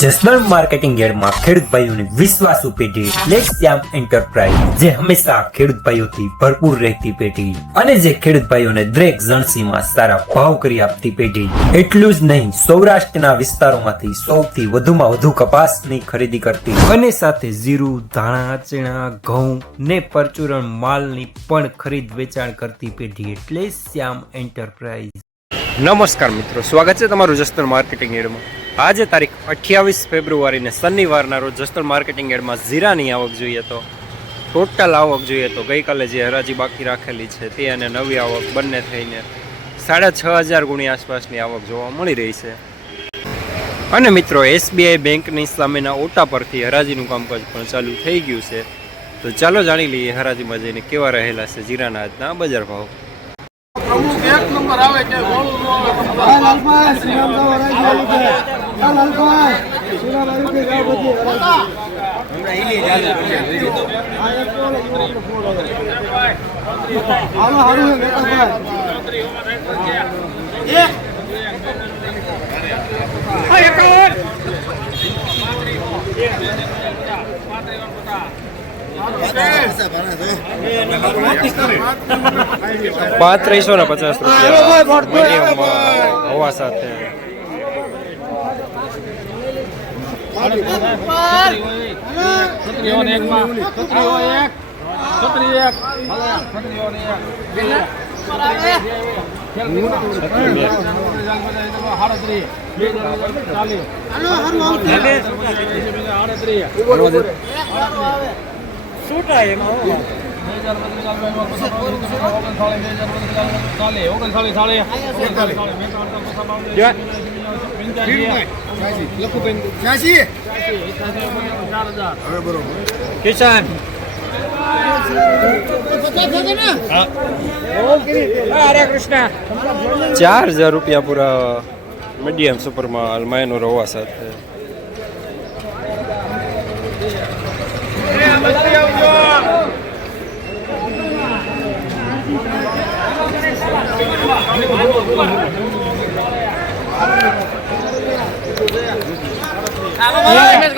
Jasdan marketing યાર્ડમાં ખેડૂત ભાઈઓની વિશ્વાસુ પેઢી એટલે શ્યામ એન્ટરપ્રાઇઝ, જે હંમેશા ખેડૂત ભાઈઓથી ભરપૂર રહેતી પેઢી અને જે ખેડૂત ભાઈઓને દરેક જણસીમાં સારા ભાવ કરી આપતી પેઢી. એટલું જ નહીં, સૌરાષ્ટ્રના વિસ્તારોમાંથી સૌથી વધુમાં વધુ કપાસની ખરીદી કરતી અને સાથે જીરું, ધાણા, ચણા, ઘઉં ને પરચુરણ માલની પણ ખરીદ વેચાણ કરતી પેઢી એટલે શ્યામ એન્ટરપ્રાઇઝ. નમસ્કાર મિત્રો, સ્વાગત છે તમારું જસદણ માર્કેટિંગ યાર્ડમાં. આજે તારીખ 28 ફેબ્રુઆરીને શનિવારના રોજ જસદણ માર્કેટિંગ યાર્ડમાં જીરાની આવક જોઈએ તો ટોટલ આવક જોઈએ તો ગઈકાલે જે હરાજી બાકી રાખેલી છે તે અને નવી આવક બંને થઈને 6,500 ગુણી આસપાસની આવક જોવા મળી રહી છે. અને મિત્રો, SBI બેંકની સામેના ઓટા પરથી હરાજીનું કામકાજ પણ ચાલુ થઈ ગયું છે. તો ચાલો જાણી લઈએ હરાજીમાં જઈને કેવા રહેલા છે જીરાના આજના બજાર ભાવ. અમુક એક નંબર આવે કે ₹350 હવા સાથે કિસાન 4,000 રૂપિયા પૂરા મીડિયમ સુપરમાં અલમાયનો રવા સાથે.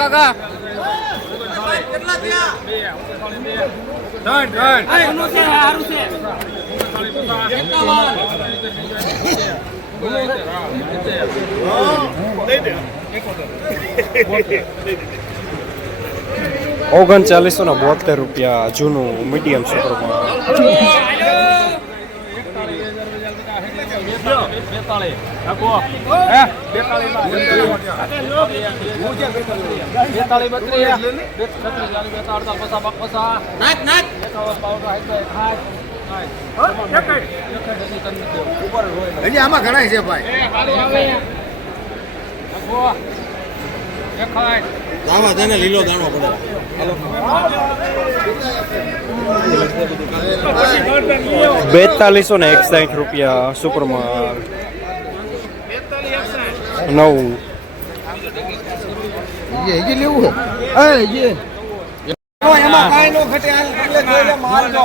કાકા ₹3972 જૂનું મીડિયમ સુપરમાં. આમાં ઘણા છે ભાઈ. લીલો દાણો પડે. ₹4261 સુપરમાં 9. લેવું એમાં કાંઈ નો ઘટે. માલ નો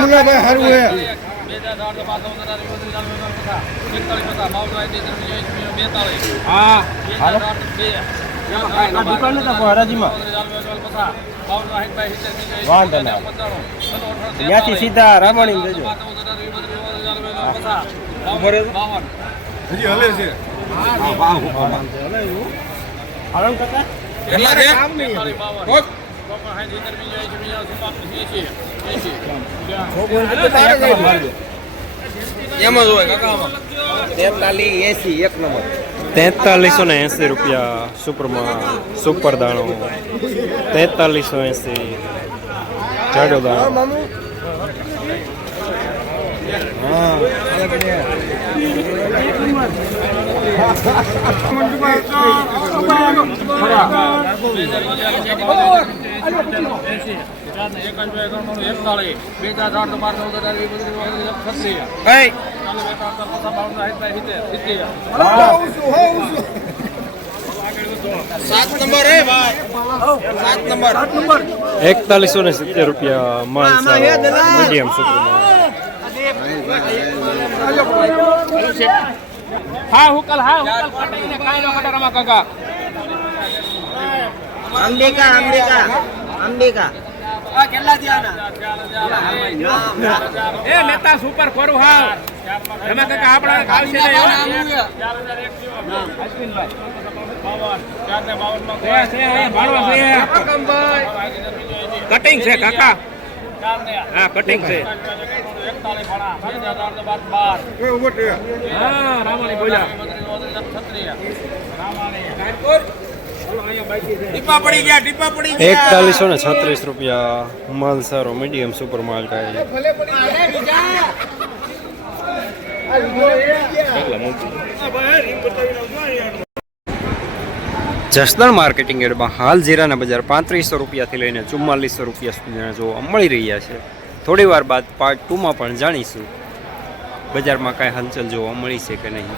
મુલાભાઈ સારું હે. ત્યાંથી સીધા રામણી જજો. હજી હલે છે. ₹4380 સુપરમાં સુપર દાણો. 4380 જાડો દાણો. 7 નંબર હે ભાઈ 7 નંબર 4170 રૂપિયા માલ સારો મીડિયમ સુપર હા હુકલ કટીને કાઈ નો કટર રમા કાકા અંબિકા આ કેટલા થયા એ નેતા સુપર ફરું હાવ રમા કાકા આપણા આવશે ને કટિંગ છે કાકા હા કટિંગ છે હા રામાણી બોલ્યા ટીપા પડી ગયા 4136 રૂપિયા માલ સારો મીડિયમ સુપર માલ કાંઈ જસદણ માર્કેટિંગ યાર્ડમાં હાલ જીરાના બજાર 3500 રૂપિયાથી લઈને 4400 રૂપિયા સુધીના જોવા મળી રહ્યા છે. થોડી વાર બાદ પાર્ટ 2માં પણ જાણીશું બજારમાં કાંઈ હલચલ જોવા મળી છે કે નહીં.